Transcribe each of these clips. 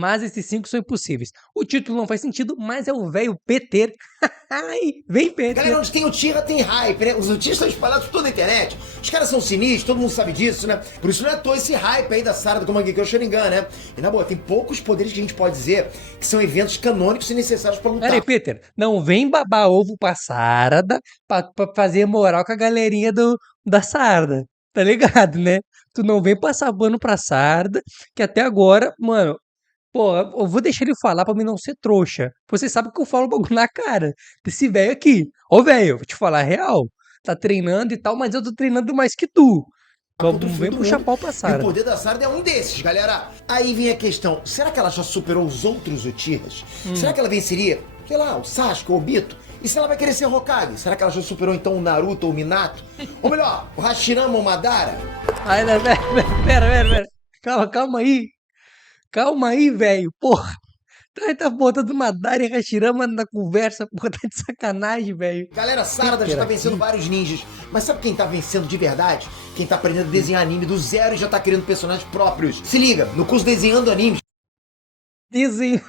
Mas esses 5 são impossíveis. O título não faz sentido, mas é o velho Peter. Ai, vem Galera, Peter. onde tem o Tira tem hype, né? Os notícias estão espalhados por toda a internet. Os caras são sinistros, todo mundo sabe disso, né? Por isso não é à toa esse hype aí da Sarada do Mangekyo Sharingan, né? E na boa, tem poucos poderes que a gente pode dizer que são eventos canônicos e necessários pra Peraí, lutar. Peter, não vem babar ovo pra Sarada pra fazer moral com a galerinha da Sarda. Tá ligado, né? Tu não vem passar pano pra Sarda, que até agora, mano, pô, eu vou deixar ele falar pra mim não ser trouxa. Você sabe que eu falo o bagulho na cara desse velho aqui. Ô, velho, vou te falar a real. Tá treinando e tal, mas eu tô treinando mais que tu. Contra o Não fim vem do puxar mundo. pau pra E o Sarda. poder da Sarada é um desses, galera. Aí vem a questão: será que ela já superou os outros Uchihas? Será que ela venceria, sei lá, o Sasuke ou o Obito? E se ela vai querer ser Hokage? Será que ela já superou então o Naruto ou o Minato? Ou melhor, o Hashirama ou o Madara? Ai, não, pera. Calma aí. Calma aí, velho. Porra. Tá botando Madara e Hashirama na conversa. Porra, tá de sacanagem, velho. Galera, Sarada já Peter tá vencendo aqui. vários ninjas. Mas sabe quem tá vencendo de verdade? Quem tá aprendendo a desenhar anime do zero e já tá criando personagens próprios. Se liga, no curso Desenhando Animes, Dizem.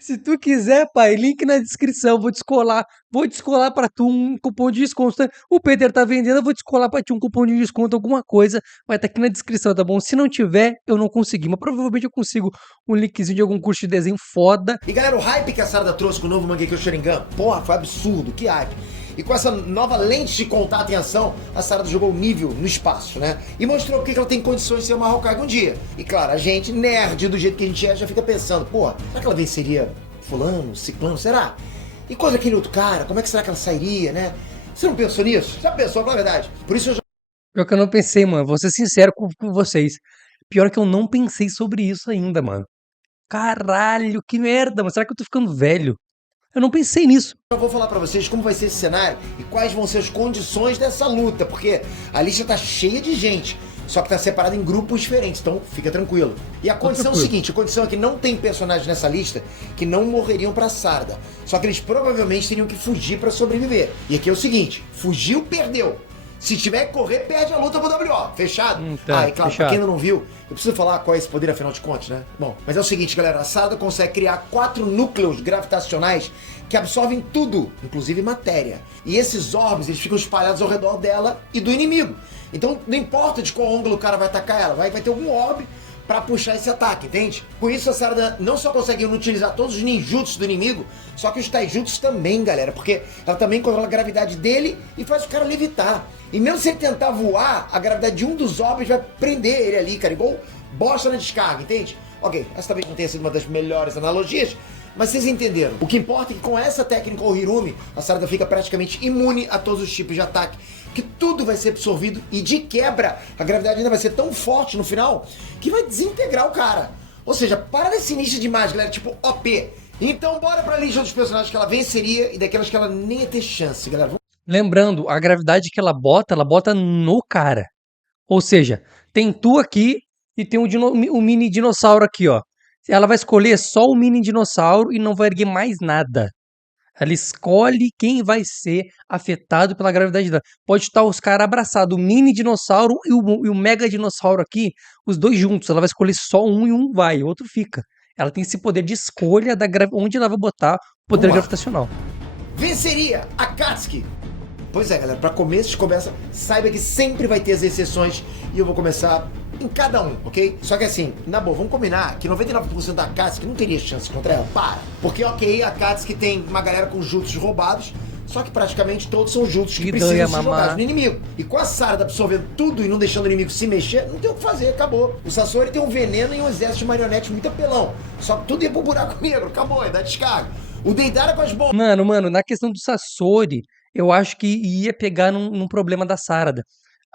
Se tu quiser, pai, link na descrição. Vou descolar. Vou descolar pra tu um cupom de desconto. Tá? O Peter tá vendendo, eu vou descolar pra ti um cupom de desconto, alguma coisa. Vai estar aqui na descrição, tá bom? Se não tiver, eu não consegui. Mas provavelmente eu consigo um linkzinho de algum curso de desenho foda. e galera, o hype que a Sarada trouxe com o novo Mangekyo Sharingan, porra, foi absurdo, que hype. E com essa nova lente de contato em ação, a Sarada jogou o nível no espaço, né? E mostrou que ela tem condições de ser uma Hokage um dia. E claro, a gente, nerd do jeito que a gente é, já fica pensando, porra, será que ela venceria fulano, ciclano, será? E quando aquele outro cara, como é que será que ela sairia, né? Você não pensou nisso? Já pensou, na verdade. Por isso eu já Pior que eu não pensei, mano. Vou ser sincero com vocês. Pior que eu não pensei sobre isso ainda, mano. Caralho, que merda, mano. Será que eu tô ficando velho? Eu não pensei nisso. vou falar pra vocês como vai ser esse cenário e quais vão ser as condições dessa luta, porque a lista tá cheia de gente, só que tá separada em grupos diferentes, então fica tranquilo. E a Tô condição é o tranquilo. seguinte, a condição é que não tem personagens nessa lista que não morreriam pra Sarda, só que eles provavelmente teriam que fugir pra sobreviver. E aqui é o seguinte, fugiu, perdeu. Se tiver que correr, perde a luta pro WO. Fechado? Tá, E claro, pra fechado. quem ainda não viu, eu preciso falar qual é esse poder afinal de contas, né? Bom, mas é o seguinte, galera, a Sarada consegue criar 4 núcleos gravitacionais que absorvem tudo, inclusive matéria. E esses orbes, eles ficam espalhados ao redor dela e do inimigo. Então, não importa de qual ângulo o cara vai atacar ela, vai ter algum orbe pra puxar esse ataque, entende? Com isso, a Sarada não só consegue utilizar todos os ninjutsus do inimigo, só que os taijutsus também, galera, porque ela também controla a gravidade dele e faz o cara levitar. E mesmo se ele tentar voar, a gravidade de um dos orbes vai prender ele ali, cara, igual bosta na descarga, entende? Ok, essa talvez não tenha sido uma das melhores analogias, mas vocês entenderam. O que importa é que com essa técnica ou Hirumi, a Sarada fica praticamente imune a todos os tipos de ataque, que tudo vai ser absorvido e de quebra a gravidade ainda vai ser tão forte no final que vai desintegrar o cara. Ou seja, para de sinistro demais, galera, tipo OP. Então bora pra lista dos personagens que ela venceria e daquelas que ela nem ia ter chance, galera. Lembrando, a gravidade que ela bota no cara. Ou seja, tem tu aqui e tem o mini dinossauro aqui, ó. Ela vai escolher só o mini dinossauro e não vai erguer mais nada. Ela escolhe quem vai ser afetado pela gravidade dela. Pode estar os caras abraçados, o mini dinossauro e o mega dinossauro aqui, os dois juntos. Ela vai escolher só um e um vai, o outro fica. Ela tem esse poder de escolha onde ela vai botar o poder Vamos lá. gravitacional. Venceria Akatsuki. Pois é, galera, para começo de conversa, saiba que sempre vai ter as exceções e eu vou começar em cada um, ok? Só que assim, na boa, vamos combinar que 99% da Akatsuki não teria chance contra ela. Para! Porque, ok, a Akatsuki tem uma galera com jutsus roubados, só que praticamente todos são jutsus que precisam ser jogados no inimigo. E com a Sarada absorvendo tudo e não deixando o inimigo se mexer, não tem o que fazer, acabou. O Sasori tem um veneno e um exército de marionetes muito apelão. Só que tudo ia pro buraco negro, acabou, ia dar descarga. O Deidara com as bombas. Mano, na questão do Sasori, eu acho que ia pegar num problema da Sarada.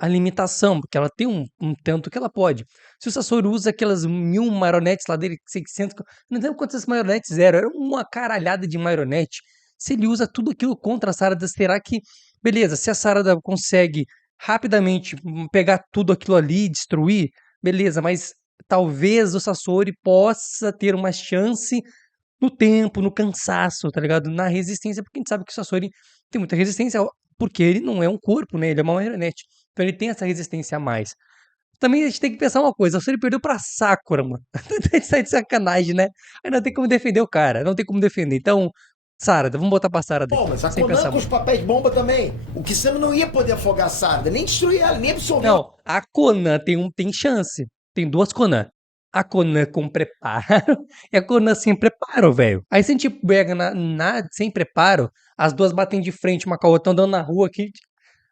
A limitação, porque ela tem um tanto que ela pode. Se o Sasori usa aquelas 1000 marionetes lá dele, 600, não lembro quantas marionetes eram, era uma caralhada de marionete. Se ele usa tudo aquilo contra a Sarada, será que, beleza, se a Sarada consegue rapidamente pegar tudo aquilo ali e destruir, beleza, mas talvez o Sasori possa ter uma chance no tempo, no cansaço, tá ligado? Na resistência, porque a gente sabe que o Sasori tem muita resistência, porque ele não é um corpo, né? Ele é uma marionete. Então ele tem essa resistência a mais. Também a gente tem que pensar uma coisa, se ele perdeu pra Sakura, mano. Tá de sacanagem, né? Aí não tem como defender o cara, não tem como defender. Então, Sarada, vamos botar pra Sarada aqui, Bombas. A sem Conan pensar com os muito. papéis bomba também. O Kisame não ia poder afogar a Sarada, nem destruir ela, nem absorver o... Não, a Conan tem chance. Tem duas Conan. A Conan com preparo e a Conan sem preparo, velho. Aí se a gente pega sem preparo, as duas batem de frente uma com a outra, andando na rua aqui,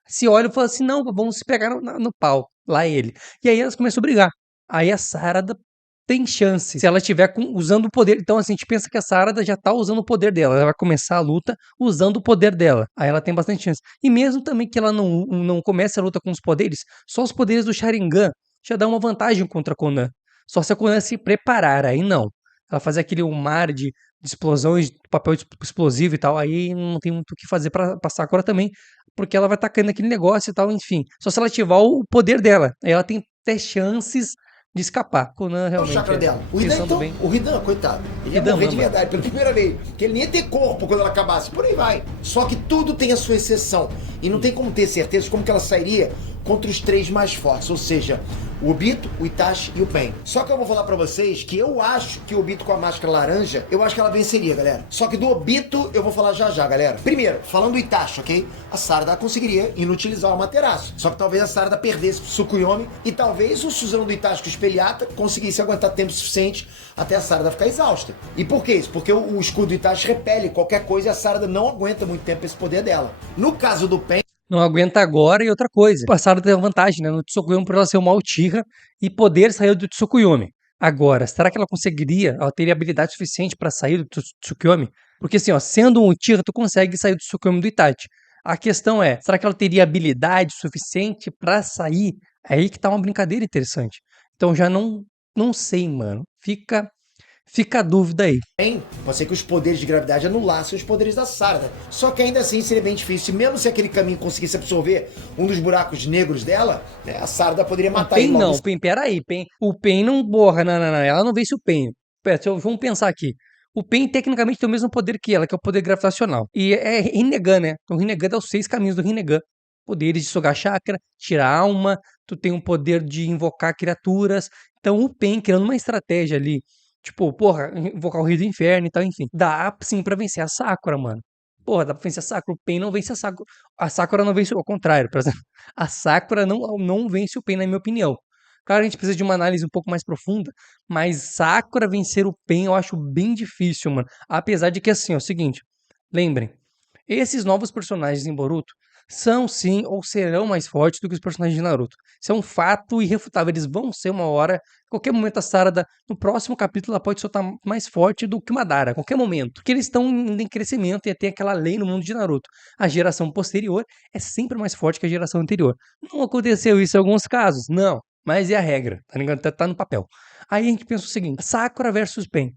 se olha e fala assim, não, vamos se pegar no pau, lá ele. E aí elas começam a brigar. Aí a Sarada tem chance, se ela estiver usando o poder. Então assim, a gente pensa que a Sarada já tá usando o poder dela, ela vai começar a luta usando o poder dela. Aí ela tem bastante chance. E mesmo também que ela não comece a luta com os poderes, só os poderes do Sharingan já dá uma vantagem contra a Conan. Só se a Conan se preparar, aí não. Ela fazer aquele mar de explosões, papel explosivo e tal, aí não tem muito o que fazer pra Sakura também, porque ela vai tacando aquele negócio e tal, enfim. Só se ela ativar o poder dela. Aí ela tem até chances de escapar. Conan o realmente chakra é, dela. O Hidan, pensando então, bem. o Hidan, coitado, ele ia Hidan morrer de mama. verdade pela primeira vez. Porque ele nem ia ter corpo quando ela acabasse. Por aí vai. Só que tudo tem a sua exceção. E não tem como ter certeza de como que ela sairia contra os três mais fortes. Ou seja, o Obito, o Itachi e o Pen. Só que eu vou falar pra vocês que eu acho que o Obito com a máscara laranja, eu acho que ela venceria, galera. Só que do Obito eu vou falar já já, galera. Primeiro, falando do Itachi, ok? A Sarada conseguiria inutilizar o Amaterasu. Só que talvez a Sarada perdesse pro Tsukuyomi e talvez o Suzano do Itachi com o Espelhata conseguisse aguentar tempo suficiente até a Sarada ficar exausta. E por que isso? Porque o escudo do Itachi repele qualquer coisa e a Sarada não aguenta muito tempo esse poder dela. No caso do Pen, Não aguenta agora e outra coisa. O passado tem uma vantagem, né? No Tsukuyomi, por ela ser uma Uchiha e poder sair do Tsukuyomi. Agora, será que ela conseguiria? Ela teria habilidade suficiente para sair do Tsukuyomi? Porque assim, ó, sendo um Uchiha, tu consegue sair do Tsukuyomi do Itachi. A questão é, será que ela teria habilidade suficiente para sair? É aí que tá uma brincadeira interessante. Então já não sei, mano. Fica a dúvida aí. pode ser que os poderes de gravidade anulassem os poderes da Sarada. Só que ainda assim seria bem difícil. E mesmo se aquele caminho conseguisse absorver um dos buracos negros dela, né, a Sarada poderia O matar Pen ele logo. não, o Pen, peraí, o Pen não, porra, não, ela não vence o Pen. Pera, vamos pensar aqui. O Pen tecnicamente tem o mesmo poder que ela, que é o poder gravitacional. E é Rinnegan, né? O Rinnegan dá os 6 caminhos do Rinnegan. Poderes de sugar chakra, tirar alma, tu tem um poder de invocar criaturas. Então o Pen, criando uma estratégia ali, tipo, porra, invocar o Rio do Inferno e tal, enfim. Dá sim pra vencer a Sakura, mano. Porra, dá pra vencer a Sakura. O Pen não vence a Sakura. A Sakura não vence, ao contrário, por exemplo. A Sakura não vence o Pen, na minha opinião. Claro, a gente precisa de uma análise um pouco mais profunda, mas Sakura vencer o Pen eu acho bem difícil, mano. Apesar de que, assim, ó, é o seguinte, lembrem, esses novos personagens em Boruto são sim ou serão mais fortes do que os personagens de Naruto. Isso é um fato irrefutável. Eles vão ser uma hora, a qualquer momento a Sarada, no próximo capítulo, ela pode soltar mais forte do que o Madara, a qualquer momento. Porque eles estão em crescimento e tem aquela lei no mundo de Naruto. A geração posterior é sempre mais forte que a geração anterior. Não aconteceu isso em alguns casos? Não. Mas é a regra, tá ligado? Tá no papel. Aí a gente pensa o seguinte: Sakura versus Pen.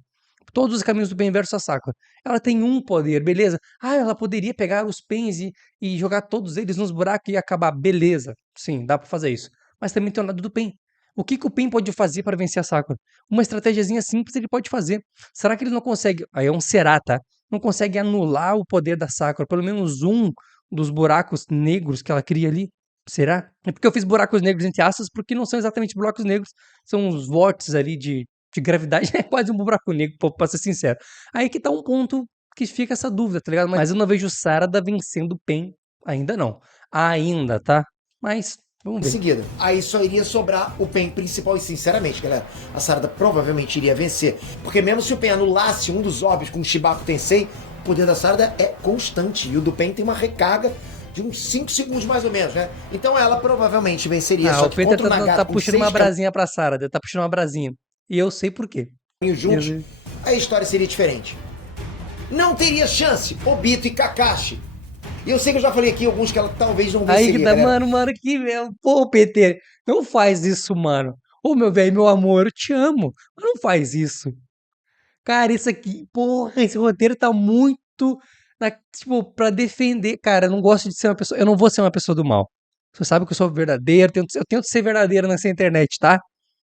Todos os caminhos do bem versus a Sakura. Ela tem um poder, beleza. Ah, ela poderia pegar os pens e jogar todos eles nos buracos e acabar. Beleza. Sim, dá pra fazer isso. Mas também tem o lado do Pen. O que o Pen pode fazer para vencer a Sakura? Uma estratégiazinha simples ele pode fazer. Será que ele não consegue? Aí é um será, tá? Não consegue anular o poder da Sakura. Pelo menos um dos buracos negros que ela cria ali. Será? É porque eu fiz buracos negros entre aspas, porque não são exatamente buracos negros. São os vórtices ali de gravidade, é quase um buraco negro, pra ser sincero. Aí que tá um ponto que fica essa dúvida, tá ligado? Mas eu não vejo Sarada vencendo o Pen, ainda não. Ainda, tá? Mas, vamos Em ver. seguida, aí só iria sobrar o Pen principal e sinceramente, galera, a Sarada provavelmente iria vencer, porque mesmo se o Pen anulasse um dos orbes com o Shibaku Tensei, o poder da Sarada é constante e o do Pen tem uma recarga de uns 5 segundos mais ou menos, né? Então ela provavelmente venceria, só O que Pen contra o Nagato tá com puxando 6 uma brasinha pra Sarada, tá puxando uma brasinha. E eu sei por quê. caminhos juntos, a história seria diferente. Não teria chance, Obito e Kakashi. E eu sei que eu já falei aqui alguns que ela talvez não venceria, Aí que tá, galera. mano, que velho. Pô, PT, não faz isso, mano. Ô, meu velho, meu amor, eu te amo. Mas não faz isso. Cara, isso aqui, porra, esse roteiro tá muito, tipo, pra defender. Cara, eu não gosto de ser uma pessoa, eu não vou ser uma pessoa do mal. Você sabe que eu sou verdadeiro, eu tento ser verdadeiro nessa internet, tá?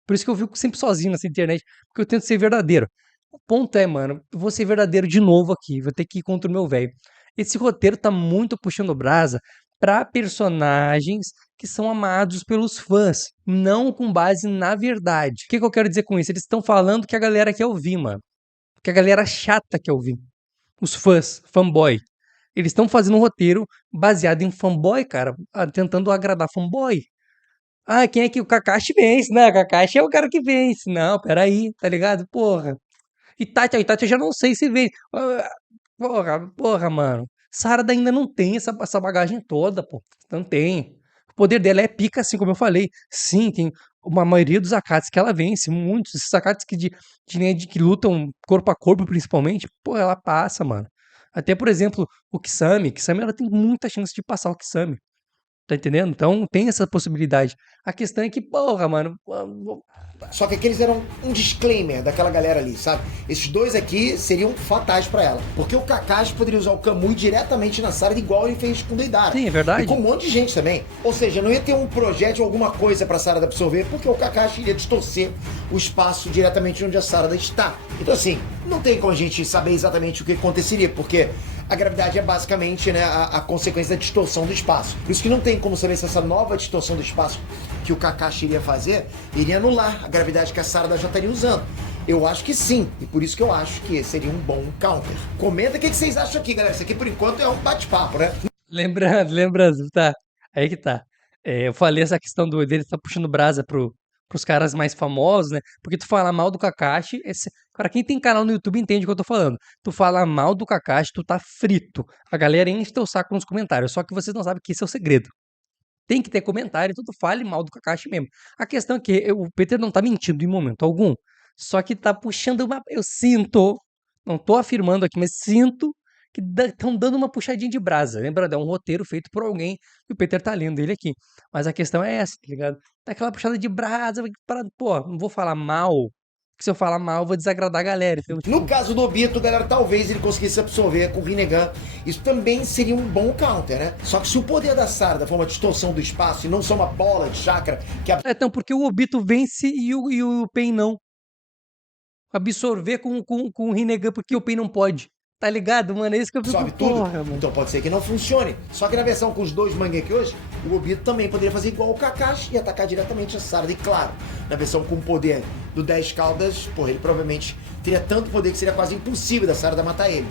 Por isso que eu fico sempre sozinho nessa internet, porque eu tento ser verdadeiro. O ponto é, mano, eu vou ser verdadeiro de novo aqui, vou ter que ir contra o meu velho. Esse roteiro tá muito puxando brasa pra personagens que são amados pelos fãs, não com base na verdade. O que eu quero dizer com isso? Eles estão falando que a galera quer ouvir, mano. Que a galera chata quer ouvir. Os fãs, fanboy. Eles estão fazendo um roteiro baseado em fanboy, cara, tentando agradar fanboy. Ah, quem é que o Kakashi vence? Não, o Kakashi é o cara que vence. Não, peraí, tá ligado? Porra. Itachi eu já não sei se vence. Porra, mano. Sarada ainda não tem essa bagagem toda, pô. Não tem. O poder dela é pica, assim como eu falei. Sim, tem uma maioria dos Akatsuki que ela vence. Muitos. Esses Akatsuki que lutam corpo a corpo, principalmente. Pô, ela passa, mano. Até, por exemplo, o Kisame. Kisame, ela tem muita chance de passar o Kisame. Tá entendendo? Então tem essa possibilidade. A questão é que, porra, mano. Só que aqueles eram um disclaimer daquela galera ali, sabe? Esses dois aqui seriam fatais pra ela. Porque o Kakashi poderia usar o Kamui diretamente na Sarada, igual ele fez com o Deidara. Sim, é verdade. E com um monte de gente também. Ou seja, não ia ter um projétil, alguma coisa pra Sarada absorver, porque o Kakashi iria distorcer o espaço diretamente onde a Sarada está. Então assim, não tem como a gente saber exatamente o que aconteceria, porque a gravidade é basicamente, né, a consequência da distorção do espaço. Por isso que não tem como saber se essa nova distorção do espaço que o Kakashi iria fazer iria anular a gravidade que a Sarada já estaria usando. Eu acho que sim, e por isso que eu acho que seria um bom counter. Comenta o que vocês acham aqui, galera. Isso aqui, por enquanto, é um bate-papo, né? Lembrando, tá? Aí que tá. Eu falei essa questão dele tá puxando brasa pros caras mais famosos, né? Porque tu fala mal do Kakashi, cara, quem tem canal no YouTube entende o que eu tô falando. Tu fala mal do Kakashi, tu tá frito. A galera enche teu saco nos comentários, só que vocês não sabem que esse é o segredo. Tem que ter comentário, então tu fale mal do Kakashi mesmo. A questão é que o Peter não tá mentindo em momento algum, só que tá puxando eu sinto, não tô afirmando aqui, mas sinto que estão dando uma puxadinha de brasa. Lembrando, é um roteiro feito por alguém e o Peter tá lendo ele aqui. Mas a questão é essa, tá ligado? Tá aquela puxada de brasa, pô, não vou falar mal, porque se eu falar mal, eu vou desagradar a galera. Então, tipo, No caso do Obito, galera, talvez ele conseguisse absorver com o Rinnegan. Isso também seria um bom counter, né? Só que se o poder da Sarada for uma distorção do espaço e não só uma bola de chakra que então, porque o Obito vence e o Pain não. Absorver com o Rinnegan, porque o Pain não pode. Tá ligado, mano? É isso que eu fico, absorve tudo, porra, mano. então pode ser que não funcione. Só que na versão com os dois Mangekyous, o Obito também poderia fazer igual o Kakashi e atacar diretamente a Sarada. E claro, na versão com o poder do 10 caudas, porra, ele provavelmente teria tanto poder que seria quase impossível da Sarada matar ele.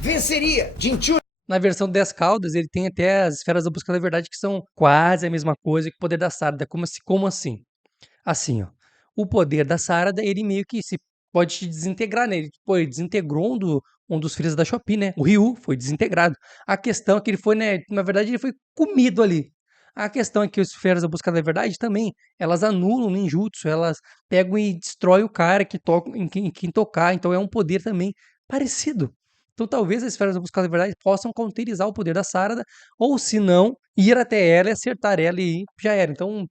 Venceria Jinchuriki. Na versão 10 caudas, ele tem até as esferas da busca da verdade, que são quase a mesma coisa que o poder da Sarada. Como assim? Assim, ó. O poder da Sarada, ele meio que se pode te desintegrar, né? Ele desintegrou um dos filhos da Shopee, né? O Ryu foi desintegrado. A questão é que ele foi, né? Na verdade, ele foi comido ali. A questão é que as esferas da busca da verdade também, elas anulam o ninjutsu, elas pegam e destroem o cara que toca, em quem tocar. Então é um poder também parecido. Então talvez as esferas da busca da verdade possam counterizar o poder da Sarada, ou se não, ir até ela e acertar ela e já era. Então,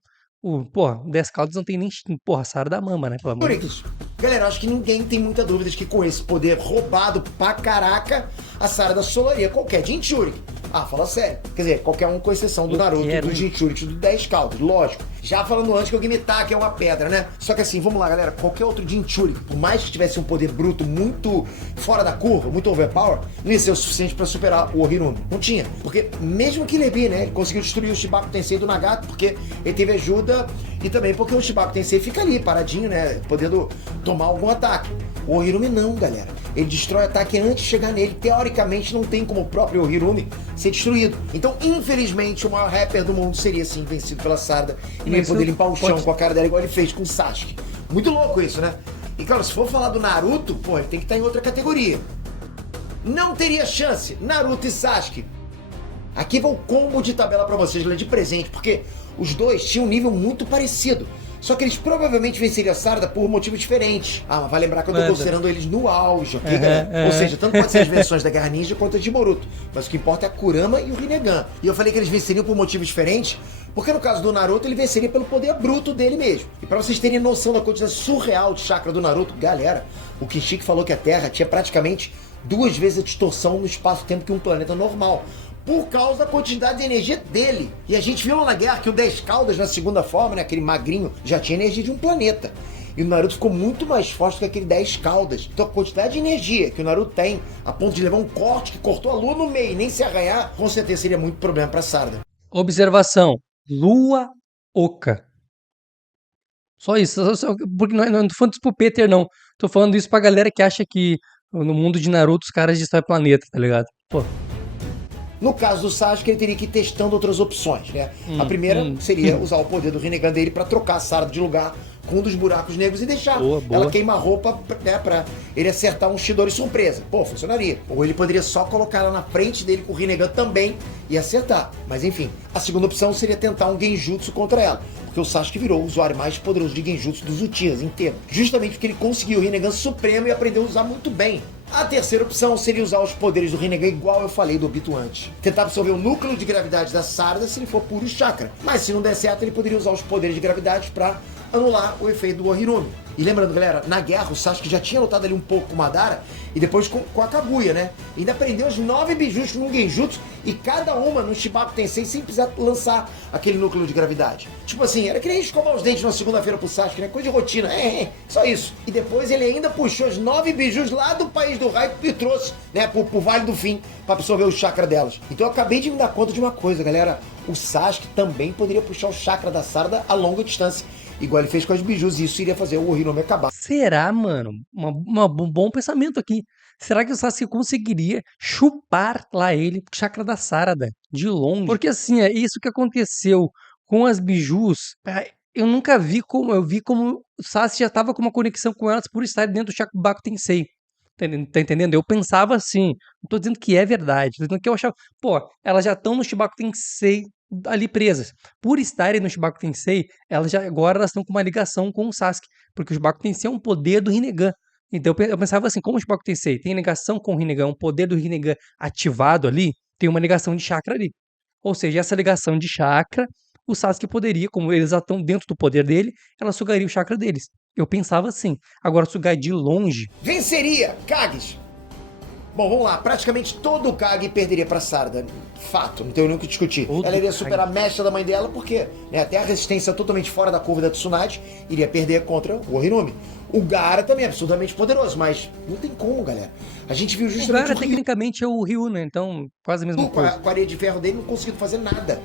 porra, o 10 Caldas não tem nem, porra, Sarada mama, né? Pelo amor de Deus. Galera, acho que ninguém tem muita dúvida de que com esse poder roubado pra caraca, a Sarada solaria qualquer Jinchuriki. Ah, fala sério. Quer dizer, qualquer um com exceção do Naruto, do Jinchuriki, do 10 Caldas, lógico. Já falando antes que o Gimitake é uma pedra, né? Só que assim, vamos lá, galera, qualquer outro Jinchuriki, por mais que tivesse um poder bruto muito fora da curva, muito overpower, não ia ser o suficiente pra superar o Ohirumi. Não tinha. Porque mesmo que Lebi, né, ele conseguiu destruir o Shibaku Tensei do Nagato, porque ele teve ajuda e também porque o Shibaku Tensei fica ali, paradinho, né, podendo tomar algum ataque. O Ohirumi não, galera. Ele destrói ataque antes de chegar nele. Teoricamente, não tem como o próprio Ohirumi ser destruído. Então, infelizmente, o maior rapper do mundo seria, sim, vencido pela Sarada. E não ia poder limpar o chão com a cara dela igual ele fez com o Sasuke. Muito louco isso, né? E, claro, se for falar do Naruto, pô, ele tem que estar em outra categoria. Não teria chance, Naruto e Sasuke. Aqui vai o combo de tabela pra vocês, de presente, porque os dois tinham um nível muito parecido. Só que eles provavelmente venceriam a Sarada por motivos diferentes. Ah, mas vai lembrar que eu tô considerando eles no auge, ok, galera? Ou seja, tanto pode ser as versões da Guerra Ninja quanto as de Boruto. Mas o que importa é a Kurama e o Rinnegan. E eu falei que eles venceriam por motivos diferentes, porque no caso do Naruto, ele venceria pelo poder bruto dele mesmo. E pra vocês terem noção da quantidade surreal de chakra do Naruto, galera, o Kinshiki falou que a Terra tinha praticamente 2 vezes a distorção no espaço-tempo que um planeta normal, por causa da quantidade de energia dele. E a gente viu lá na guerra que o 10 Caudas, na segunda forma, né, aquele magrinho, já tinha energia de um planeta. E o Naruto ficou muito mais forte que aquele 10 Caudas. Então a quantidade de energia que o Naruto tem, a ponto de levar um corte que cortou a lua no meio e nem se arranhar, com certeza seria muito problema pra Sarada. Observação. Lua Oca. Só isso. Porque não tô falando isso pro Peter, não. Tô falando isso pra galera que acha que no mundo de Naruto os caras destroem planeta, tá ligado? Pô. No caso do Sasuke, ele teria que ir testando outras opções, né? A Hum, primeira hum. seria usar o poder do Rinnegan dele pra trocar a Sarada de lugar com um dos buracos negros e deixar Boa, ela boa. queimar roupa, né, pra ele acertar um Chidori surpresa. Pô, funcionaria. Ou ele poderia só colocar ela na frente dele com o Rinnegan também e acertar. Mas enfim, a segunda opção seria tentar um Genjutsu contra ela. Porque o Sasuke virou o usuário mais poderoso de Genjutsu dos Uchihas inteiro. Justamente porque ele conseguiu o Rinnegan Supremo e aprendeu a usar muito bem. A terceira opção seria usar os poderes do Rinnegan igual eu falei do Obito antes. Tentar absorver o núcleo de gravidade da Sarada se ele for puro chakra. Mas se não der certo, ele poderia usar os poderes de gravidade para anular o efeito do Ohirumi. E lembrando, galera, na guerra o Sasuke já tinha lutado ali um pouco com o Madara e depois com a Kaguya, né? E ainda aprendeu os 9 bijus num Genjutsu e cada uma no Shibaku Tensei sem precisar lançar aquele núcleo de gravidade. Tipo assim, era que nem escovar os dentes na segunda-feira pro Sasuke, né? Coisa de rotina, só isso. E depois ele ainda puxou os 9 bijus lá do País do Raio e trouxe, né, pro Vale do Fim pra absorver o chakra delas. Então eu acabei de me dar conta de uma coisa, galera. O Sasuke também poderia puxar o chakra da Sarada a longa distância, igual ele fez com as bijus, e isso iria fazer o Ohirome acabar. Será, mano? Um bom pensamento aqui. Será que o Sasuke conseguiria chupar lá ele, o chakra da Sarada, de longe? Porque assim, é isso que aconteceu com as bijus. Eu nunca vi como. Eu vi como o Sasuke já tava com uma conexão com elas por estar dentro do Shakubaku Tensei. Tá entendendo? Eu pensava assim. Não tô dizendo que é verdade. Tô dizendo que eu achava. Pô, elas já estão no Shibaku Tensei ali presas. Por estarem no Shibaku Tensei, agora elas estão com uma ligação com o Sasuke. Porque o Shibaku Tensei é um poder do Rinnegan. Então eu pensava assim, como o Shibaku Tensei tem ligação com o Rinnegan, um poder do Rinnegan ativado ali, tem uma ligação de chakra ali. Ou seja, essa ligação de chakra, o Sasuke poderia, como eles já estão dentro do poder dele, ela sugaria o chakra deles. Eu pensava assim. Agora, sugar de longe. Venceria, Kages! Bom, vamos lá. Praticamente todo o Kage perderia pra Sarada. Fato, não tem nem o que discutir. Todo Ela iria Kage. superar a mestra da mãe dela, porque né, até a resistência totalmente fora da curva da Tsunade iria perder contra o Ohirumi. O Gaara também é absurdamente poderoso, mas não tem como, galera. A gente viu O justamente Gaara, o Ryu tecnicamente, é o Ryu, né? Então, quase a mesma com a coisa. areia de ferro dele não conseguindo fazer nada.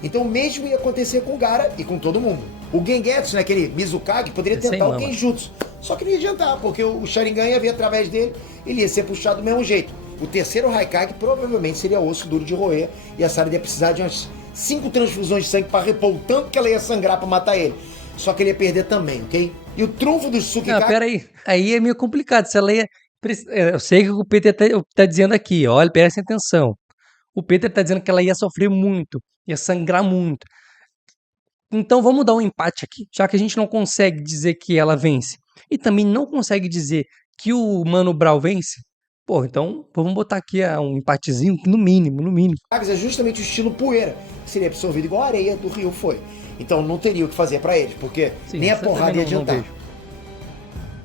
Então o mesmo ia acontecer com o Gaara e com todo mundo. O Gengetsu, né, aquele Mizukage, poderia Sem tentar o mama. Genjutsu. Só que não ia adiantar, porque o Sharingan ia vir através dele, ele ia ser puxado do mesmo jeito. O terceiro Raikage provavelmente seria osso duro de roer e a Sarada ia precisar de umas 5 transfusões de sangue para repor o tanto que ela ia sangrar para matar ele. Só que ele ia perder também, ok? E o trunfo do Não, Tsukikage... pera aí. Aí é meio complicado. Se ela ia. Eu sei que o Peter tá dizendo aqui, olha, presta atenção. O Peter tá dizendo que ela ia sofrer muito, ia sangrar muito. Então vamos dar um empate aqui, já que a gente não consegue dizer que ela vence e também não consegue dizer que o Mano Brown vence. Pô, então vamos botar aqui um empatezinho, no mínimo, no mínimo. é justamente o estilo poeira, que seria absorvido igual a areia do rio foi. Então não teria o que fazer para eles, porque Sim, nem a essa eu porrada também ia não adiantar. vejo.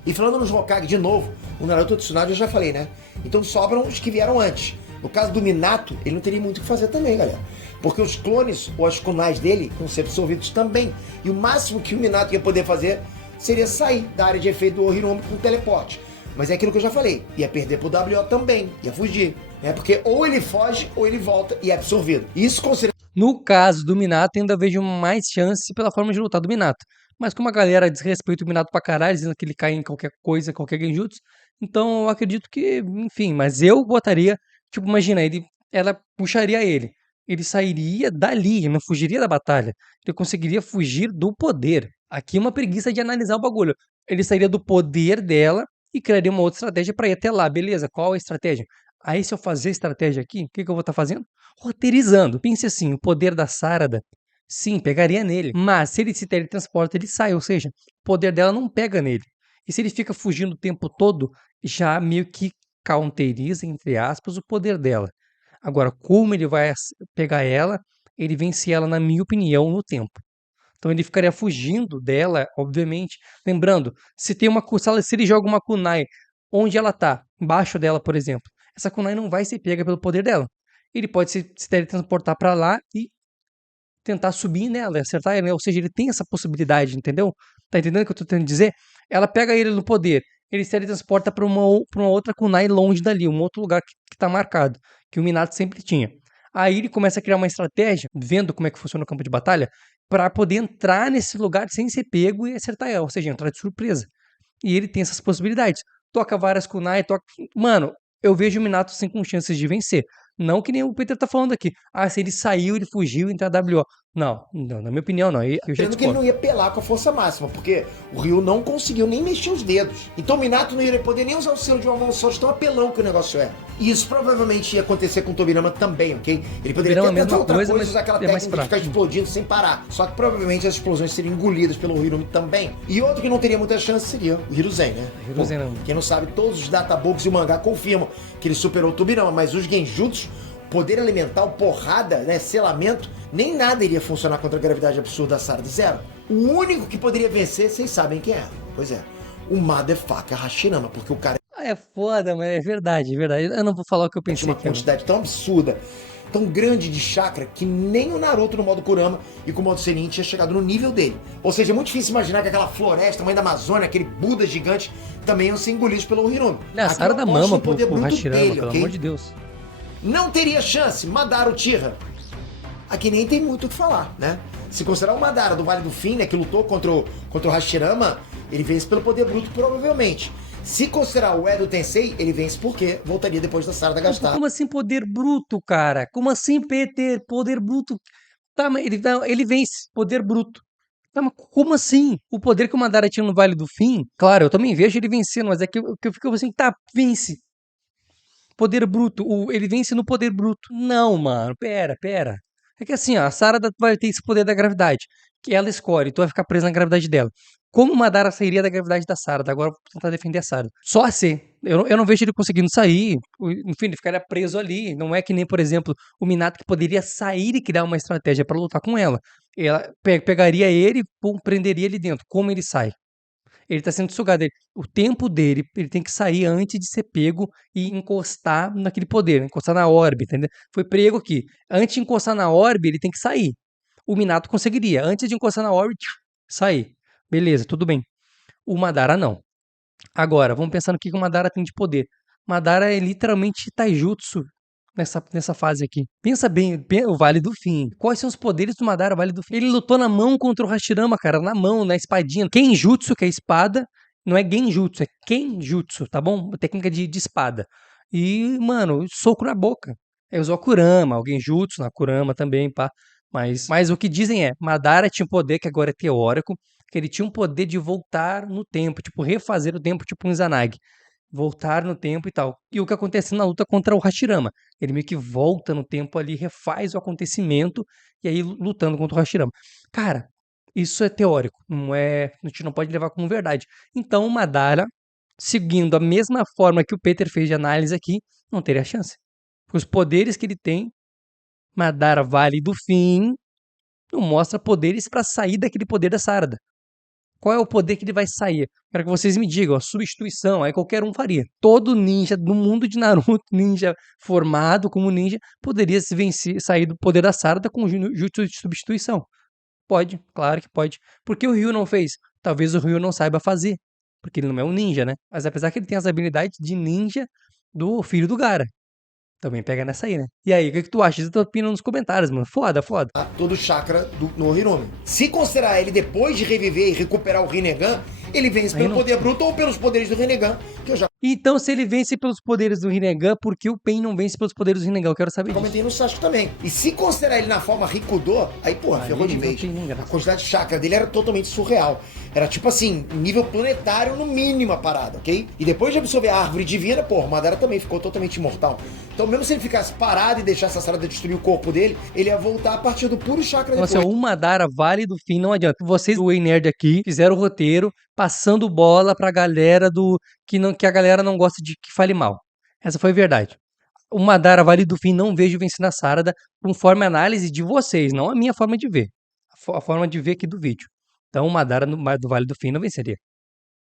E falando nos Hokage de novo, o Naruto Tsunade eu já falei, né? Então sobram os que vieram antes. No caso do Minato, ele não teria muito o que fazer também, galera. Porque os clones ou as kunais dele iam ser absorvidos também. E o máximo que o Minato ia poder fazer seria sair da área de efeito do Ohirome com teleporte. Mas é aquilo que eu já falei, ia perder pro WO também, ia fugir. Né? Porque ou ele foge ou ele volta e é absorvido. Isso considera... No caso do Minato, ainda vejo mais chance pela forma de lutar do Minato. Mas como a galera desrespeita o Minato pra caralho, dizendo que ele cai em qualquer coisa, qualquer genjutsu, então eu acredito que, enfim, mas eu botaria, tipo, imagina, ela puxaria ele. Ele sairia dali, não fugiria da batalha. Ele conseguiria fugir do poder. Aqui é uma preguiça de analisar o bagulho. Ele sairia do poder dela e criaria uma outra estratégia pra ir até lá. Beleza, qual a estratégia? Aí se eu fazer a estratégia aqui, o que eu vou estar fazendo? Roteirizando. Pense assim, o poder da Sarada, sim, pegaria nele. Mas se ele se teletransporta, ele sai. Ou seja, o poder dela não pega nele. E se ele fica fugindo o tempo todo, já meio que counteriza, entre aspas, o poder dela. Agora, como ele vai pegar ela, ele vence ela, na minha opinião, no tempo. Então ele ficaria fugindo dela, obviamente. Lembrando, se ele joga uma kunai onde ela tá, embaixo dela, por exemplo, essa kunai não vai ser pega pelo poder dela. Ele pode se teletransportar para lá e tentar subir nela e acertar ela, né? Ou seja, ele tem essa possibilidade, entendeu? Tá entendendo o que eu tô tentando dizer? Ela pega ele no poder, ele se teletransporta pra uma outra kunai longe dali, um outro lugar que tá marcado, que o Minato sempre tinha. Aí ele começa a criar uma estratégia, vendo como é que funciona o campo de batalha, pra poder entrar nesse lugar sem ser pego e acertar ela, ou seja, entrar de surpresa. E ele tem essas possibilidades. Toca várias kunai, toca. Mano, eu vejo o Minato assim com chances de vencer. Não que nem o Peter tá falando aqui. Ah, se ele saiu, ele fugiu, entrar WO. Não, não, na minha opinião, não. Eu já Sendo que ele discordo. não ia pelar com a força máxima, porque o Ryu não conseguiu nem mexer os dedos. Então o Minato não ia poder nem usar o selo de uma mão só, de tão apelão que o negócio é. E isso provavelmente ia acontecer com o Tobirama também, ok? Ele poderia Tobirama é a até tentar mesma outra coisa, coisa, mas usar aquela é mais técnica de ficar fraco. explodindo sem parar. Só que provavelmente as explosões seriam engolidas pelo Hirume também. E outro que não teria muita chance seria o Hiruzen, né? Hiruzen não. Quem não sabe, todos os databooks e o mangá confirmam que ele superou o Tobirama, mas os Genjutsu, poder elemental, porrada, né, selamento, nem nada iria funcionar contra a gravidade absurda da Sarada Zero. O único que poderia vencer, vocês sabem quem é. Pois é, o Motherfucker Hashirama, porque o cara Ah, é foda, mas é verdade, é verdade. Eu não vou falar o que eu tinha pensei uma aqui. Não. quantidade tão absurda, tão grande de chakra, que nem o Naruto no modo Kurama e com o modo Senin tinha chegado no nível dele. Ou seja, é muito difícil imaginar que aquela floresta, tamanho da Amazônia, aquele Buda gigante, também iam ser engolidos pelo Hirume. Não, a Aqui Sarada eu aposto mama no poder pro bruto Hashirama, dele, pelo ok? amor de Deus. Não teria chance, Madara Uchiha. Aqui nem tem muito o que falar, né? Se considerar o Madara do Vale do Fim, né, que lutou contra o Hashirama, ele vence pelo poder bruto, provavelmente. Se considerar o Edo Tensei, ele vence porque voltaria depois da Sarada gastar. Como assim poder bruto, cara? Como assim, Peter? Poder bruto? Tá, mas ele vence, poder bruto. Tá, mas como assim? O poder que o Madara tinha no Vale do Fim, claro, eu também vejo ele vencendo, mas é que eu fico assim, tá, vence. Poder bruto, ele vence no poder bruto. Não, mano, pera. É que assim, ó, a Sarada vai ter esse poder da gravidade, que ela escolhe, tu vai ficar preso na gravidade dela. Como o Madara sairia da gravidade da Sarada? Agora eu vou tentar defender a Sarada. Só a C. Eu não vejo ele conseguindo sair. Enfim, ele ficaria preso ali. Não é que nem, por exemplo, o Minato que poderia sair e criar uma estratégia pra lutar com ela. Ela pegaria ele e prenderia ele dentro. Como ele sai? Ele tá sendo sugado. O tempo dele, ele tem que sair antes de ser pego e encostar naquele poder, encostar na orbe, entendeu? Foi prego aqui. Antes de encostar na orbe, ele tem que sair. O Minato conseguiria. Antes de encostar na orbe, sair. Beleza, tudo bem. O Madara não. Agora, vamos pensar no que o Madara tem de poder. Madara é literalmente taijutsu nessa fase aqui. Pensa bem, o Vale do Fim. Quais são os poderes do Madara, Vale do Fim? Ele lutou na mão contra o Hashirama, cara, na mão, na espadinha. Kenjutsu, que é espada, não é Genjutsu, é Kenjutsu, tá bom? Técnica de espada. E, mano, soco na boca. É usou a Kurama, o Genjutsu na Kurama também, pá. Mas o que dizem é, Madara tinha um poder que agora é teórico, que ele tinha um poder de voltar no tempo, tipo, refazer o tempo, tipo um Izanagi. Voltar no tempo e tal. E o que acontece na luta contra o Hashirama? Ele meio que volta no tempo ali, refaz o acontecimento, e aí lutando contra o Hashirama. Cara, isso é teórico, não é, a gente não pode levar como verdade. Então o Madara, seguindo a mesma forma que o Peter fez de análise aqui, não teria chance. Os poderes que ele tem, Madara Vale do Fim, não mostra poderes para sair daquele poder da Sarada. Qual é o poder que ele vai sair? Quero que vocês me digam, a substituição, aí qualquer um faria. Todo ninja do mundo de Naruto, ninja formado como ninja, poderia se vencer, sair do poder da Sarada com jutsu de substituição. Pode, claro que pode. Por que o Ryu não fez? Talvez o Ryu não saiba fazer, porque ele não é um ninja, né? Mas apesar que ele tem as habilidades de ninja do filho do Gaara. Também pega nessa aí, né? E aí, o que tu acha? Diz a tua opinião nos comentários, mano. Foda. Todo o chakra no Hirume. Se considerar ele depois de reviver e recuperar o Rinnegan, ele vence Aí pelo não- poder bruto ou pelos poderes do Rinnegan, que eu já Então, se ele vence pelos poderes do Rinnegan, por que o Pain não vence pelos poderes do Rinnegan? Eu quero saber disso. comentei no Sasuke também. E se considerar ele na forma Rikudo, aí, porra, Aí ferrou de não vez. tem nem graça. A quantidade de chakra dele era totalmente surreal. Era tipo assim, nível planetário no mínimo a parada, ok? E depois de absorver a árvore divina, porra, o Madara também ficou totalmente imortal. Então, mesmo se ele ficasse parado e deixasse a Sarada destruir o corpo dele, ele ia voltar a partir do puro chakra Então, depois. assim, o Madara Vale do Fim não adianta. Vocês, o Ei Nerd aqui, fizeram o roteiro passando bola pra galera que a galera não gosta de que fale mal. Essa foi a verdade. O Madara Vale do Fim não vejo vencendo a Sarada conforme a análise de vocês, não a minha forma de ver. A forma de ver aqui do vídeo. Então, o Madara do Vale do Fim não venceria.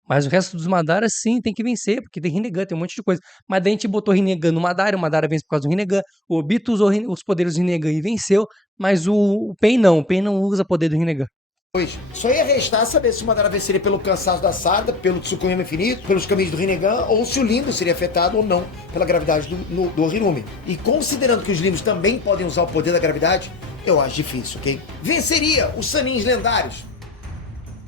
Mas o resto dos Madaras, sim, tem que vencer, porque tem Rinnegan, tem um monte de coisa. Mas daí a gente botou Rinnegan no Madara, o Madara vence por causa do Rinnegan. O Obito usou os poderes do Rinnegan e venceu, mas o Pain não usa poder do Rinnegan. Hoje. Só ia restar saber se o Madara venceria pelo cansaço da Sarada, pelo Tsukuyomi infinito, pelos caminhos do Rinnegan, ou se o Limbo seria afetado ou não pela gravidade do Hirumi. E considerando que os Limbos também podem usar o poder da gravidade, eu acho difícil, ok? Venceria os Sanins lendários.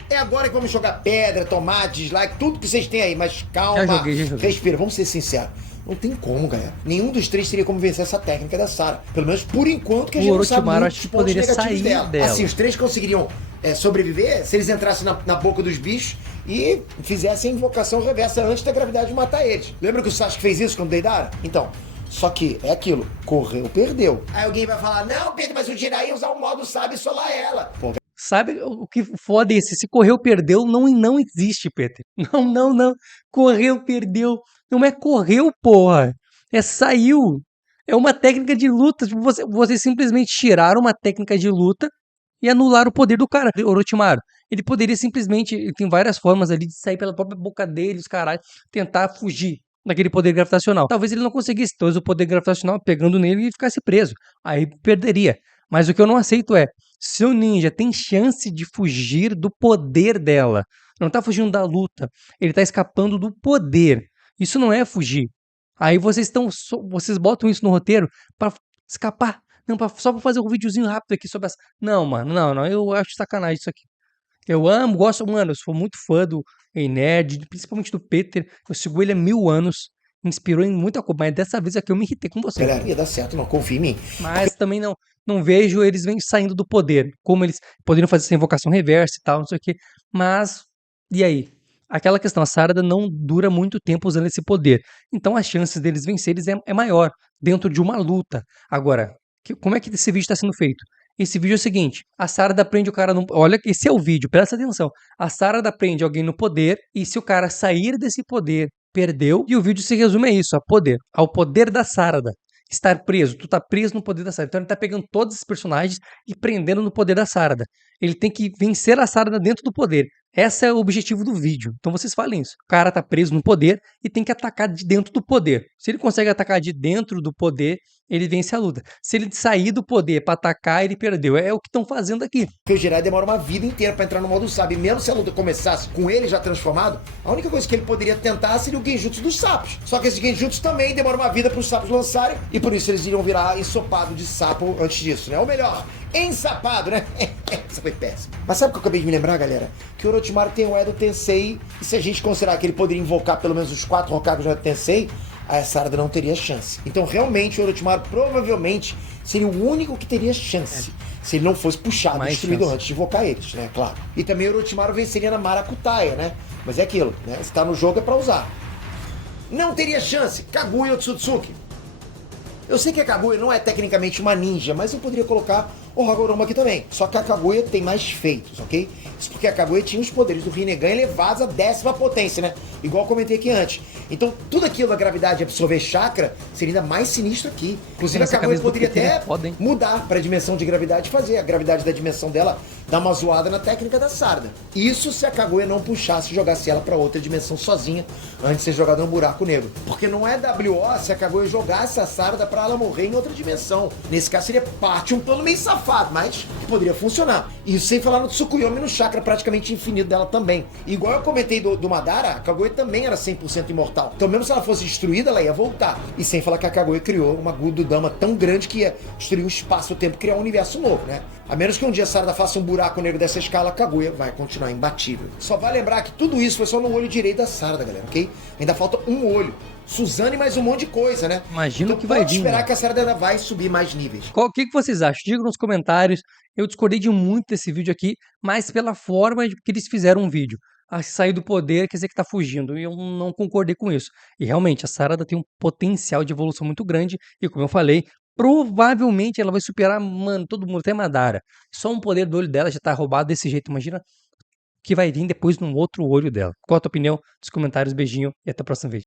É agora que vamos jogar pedra, tomate, dislike, tudo que vocês têm aí, mas calma, Já joguei. respira, vamos ser sinceros. Não tem como, galera. Nenhum dos três teria como vencer essa técnica da Sarah. Pelo menos por enquanto que a gente não sabe Orochimaru muitos acho que pontos poderia negativos sair dela. Assim, os três conseguiriam sobreviver se eles entrassem na boca dos bichos e fizessem a invocação reversa antes da gravidade matar eles. Lembra que o Sasuke fez isso com o Deidara? Então, só que é aquilo, correu, perdeu. Aí alguém vai falar, não, Pedro, mas o Jiraiya ia usar o modo sabe solar ela. Pô, Sabe o que foda é esse? Se correu, perdeu, não existe, Peter. Não. Correu, perdeu. Não é correu, porra. É saiu. É uma técnica de luta. Tipo, você simplesmente tiraram uma técnica de luta e anularam o poder do cara. Orochimaru, ele poderia simplesmente, ele tem várias formas ali de sair pela própria boca dele, os caralho, tentar fugir daquele poder gravitacional. Talvez ele não conseguisse, talvez o poder gravitacional pegando nele e ficasse preso. Aí perderia. Mas o que eu não aceito é, se o ninja tem chance de fugir do poder dela, não tá fugindo da luta, ele tá escapando do poder. Isso não é fugir. Aí vocês botam isso no roteiro pra escapar. Não, só pra fazer um videozinho rápido aqui sobre essa. Não, mano, não. Eu acho sacanagem isso aqui. Eu amo, gosto, mano, eu sou muito fã do Ei Nerd, principalmente do Peter. Eu sigo ele há 1000 anos. Me inspirou em muita coisa, mas dessa vez aqui eu me irritei com você. galera, ia dar certo, não, confia em mim. Mas também não vejo eles vêm saindo do poder. Como eles poderiam fazer essa invocação reversa e tal, não sei o quê. Mas, e aí? Aquela questão, a Sarada não dura muito tempo usando esse poder. Então as chances deles vencerem é maior dentro de uma luta. Agora, como é que esse vídeo está sendo feito? Esse vídeo é o seguinte, a Sarada prende o cara no... Olha, esse é o vídeo, presta atenção. A Sarada prende alguém no poder e se o cara sair desse poder, perdeu. E o vídeo se resume a isso, ao poder da Sarada. Estar preso, tu tá preso no poder da Sarada. Então ele tá pegando todos esses personagens e prendendo no poder da Sarada. Ele tem que vencer a Sarada dentro do poder. Esse é o objetivo do vídeo. Então vocês falem isso. O cara tá preso no poder e tem que atacar de dentro do poder. Se ele consegue atacar de dentro do poder, ele vence a luta. Se ele sair do poder pra atacar, ele perdeu. É o que estão fazendo aqui. Porque o Jiraiya demora uma vida inteira pra entrar no modo sabe. Mesmo se a luta começasse com ele já transformado, a única coisa que ele poderia tentar seria o genjutsu dos sapos. Só que esse genjutsu também demora uma vida pros sapos lançarem e por isso eles iriam virar ensopado de sapo antes disso, né? Ou melhor, ensapado, né? Essa foi péssima. Mas sabe o que eu acabei de me lembrar, galera? Que o Orochimaru tem o Edo Tensei e se a gente considerar que ele poderia invocar pelo menos os 4 Hokages do Edo Tensei, a Sarada não teria chance. Então realmente o Orochimaru provavelmente seria o único que teria chance. Se ele não fosse puxado, destruído antes de invocar eles, né? Claro. E também o Orochimaru venceria na Maracutaia, né? Mas é aquilo, né? Se tá no jogo é pra usar. Não teria chance, Kaguya Otsutsuki. Eu sei que a Kaguya não é tecnicamente uma ninja, mas eu poderia colocar o Hagoromo aqui também. Só que a Kaguya tem mais feitos, ok? Isso porque a Kaguya tinha os poderes do Rinnegan elevados à 10ª potência, né? Igual eu comentei aqui antes. Então, tudo aquilo da gravidade absorver chakra seria ainda mais sinistro aqui. Inclusive, a Kaguya poderia até mudar para a dimensão de gravidade e fazer a gravidade da dimensão dela dar uma zoada na técnica da Sarada. Isso se a Kaguya não puxasse e jogasse ela para outra dimensão sozinha antes de ser jogada no buraco negro. Porque não é WO se a Kaguya jogasse a Sarada para ela morrer em outra dimensão. Nesse caso, seria parte de um plano meio safado, mas poderia funcionar. Isso sem falar no Tsukuyomi no chakra praticamente infinito dela também. Igual eu comentei do Madara, a Kaguya também era 100% imortal. Então mesmo se ela fosse destruída, ela ia voltar. E sem falar que a Kaguya criou uma Gududama tão grande que ia destruir o espaço-tempo e criar um universo novo, né? A menos que um dia a Sarada faça um buraco negro dessa escala, a Kaguya vai continuar imbatível. Só vai lembrar que tudo isso foi só no olho direito da Sarada, galera, ok? Ainda falta um olho. Suzane mais um monte de coisa, né? Imagino então, que vai vir. Esperar que a Sarada ainda vai subir mais níveis. O que vocês acham? Digam nos comentários. Eu discordei de muito desse vídeo aqui, mas pela forma que eles fizeram um vídeo. A sair do poder quer dizer que tá fugindo. E eu não concordei com isso. E realmente, a Sarada tem um potencial de evolução muito grande. E como eu falei, provavelmente ela vai superar, mano, todo mundo, até Madara. Só um poder do olho dela já tá roubado desse jeito. Imagina que vai vir depois num outro olho dela. Qual a tua opinião? Nos comentários, beijinho e até o próximo vídeo.